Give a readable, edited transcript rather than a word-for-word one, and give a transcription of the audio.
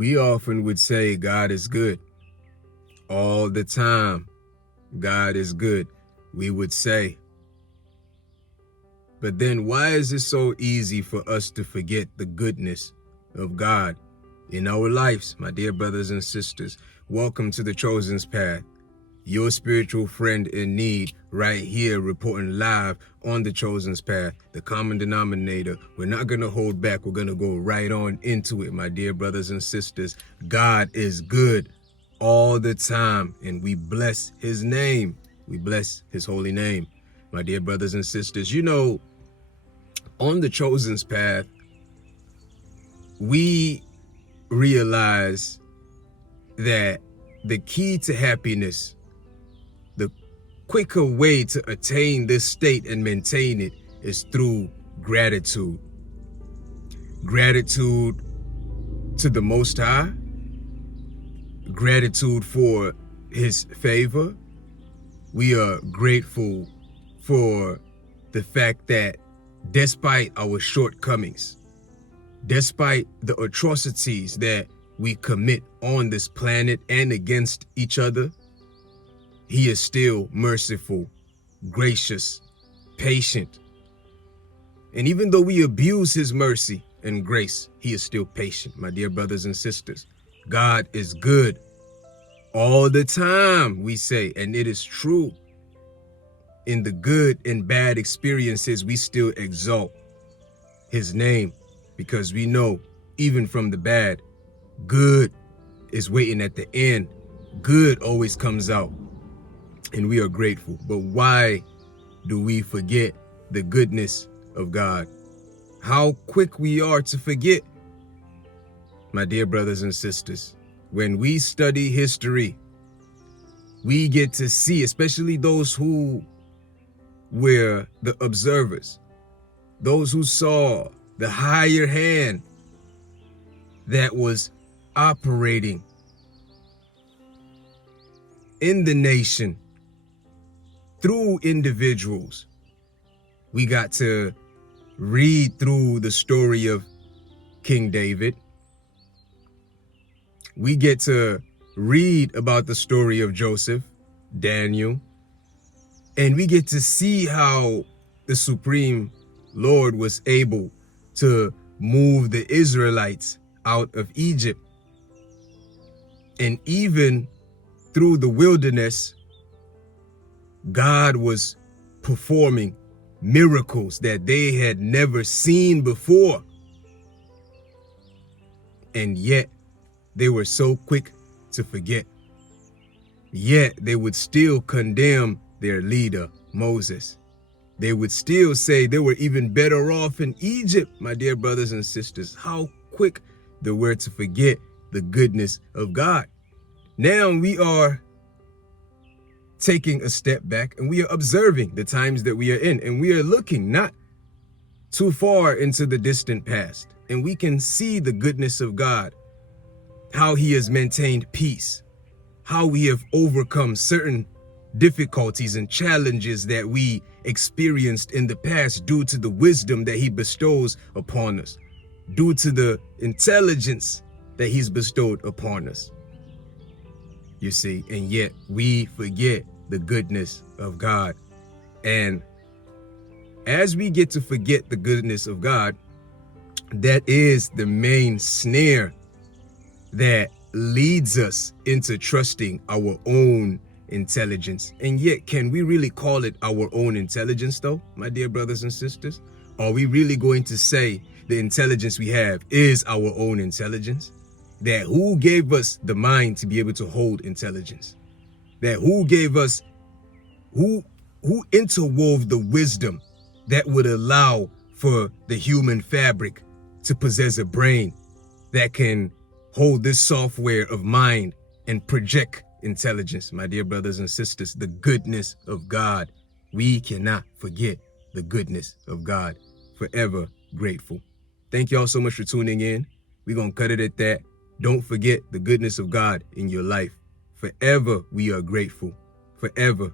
We often would say God is good. All the time, God is good, we would say. But then why is it so easy for us to forget the goodness of God in our lives, my dear brothers and sisters? Welcome to the Chosen's Path, your spiritual friend in need, right here reporting live on the Chosen's Path, the common denominator. We're not going to hold back. We're going to go right on into it, my dear brothers and sisters. God is good all the time, and we bless his name. We bless his holy name, my dear brothers and sisters. You know, on the Chosen's Path, we realize that the key to happiness, the quicker way to attain this state and maintain it, is through gratitude. Gratitude to the Most High, gratitude for his favor. We are grateful for the fact that despite our shortcomings, despite the atrocities that we commit on this planet and against each other, he is still merciful, gracious, patient. And even though we abuse his mercy and grace, he is still patient, my dear brothers and sisters. God is good all the time, we say, and it is true. In the good and bad experiences, we still exalt his name, because we know even from the bad, good is waiting at the end. Good always comes out, and we are grateful. But why do we forget the goodness of God? How quick we are to forget, my dear brothers and sisters. When we study history, we get to see, especially those who were the observers, those who saw the higher hand that was operating in the nation through individuals. We got to read through the story of King David. We get to read about the story of Joseph, Daniel, and we get to see how the Supreme Lord was able to move the Israelites out of Egypt. And even through the wilderness, God was performing miracles that they had never seen before. And yet they were so quick to forget. Yet they would still condemn their leader, Moses. They would still say they were even better off in Egypt, my dear brothers and sisters. How quick they were to forget the goodness of God. Now we are taking a step back, and we are observing the times that we are in, and we are looking not too far into the distant past, and we can see the goodness of God, how he has maintained peace, how we have overcome certain difficulties and challenges that we experienced in the past due to the wisdom that he bestows upon us, due to the intelligence that he's bestowed upon us. You see, and yet we forget the goodness of God. And as we get to forget the goodness of God, that is the main snare that leads us into trusting our own intelligence. And yet, can we really call it our own intelligence though, my dear brothers and sisters? Are we really going to say the intelligence we have is our own intelligence? That who gave us the mind to be able to hold intelligence? That who gave us, who interwove the wisdom that would allow for the human fabric to possess a brain that can hold this software of mind and project intelligence? My dear brothers and sisters, the goodness of God. We cannot forget the goodness of God. Forever grateful. Thank y'all so much for tuning in. We're going to cut it at that. Don't forget the goodness of God in your life. Forever we are grateful. Forever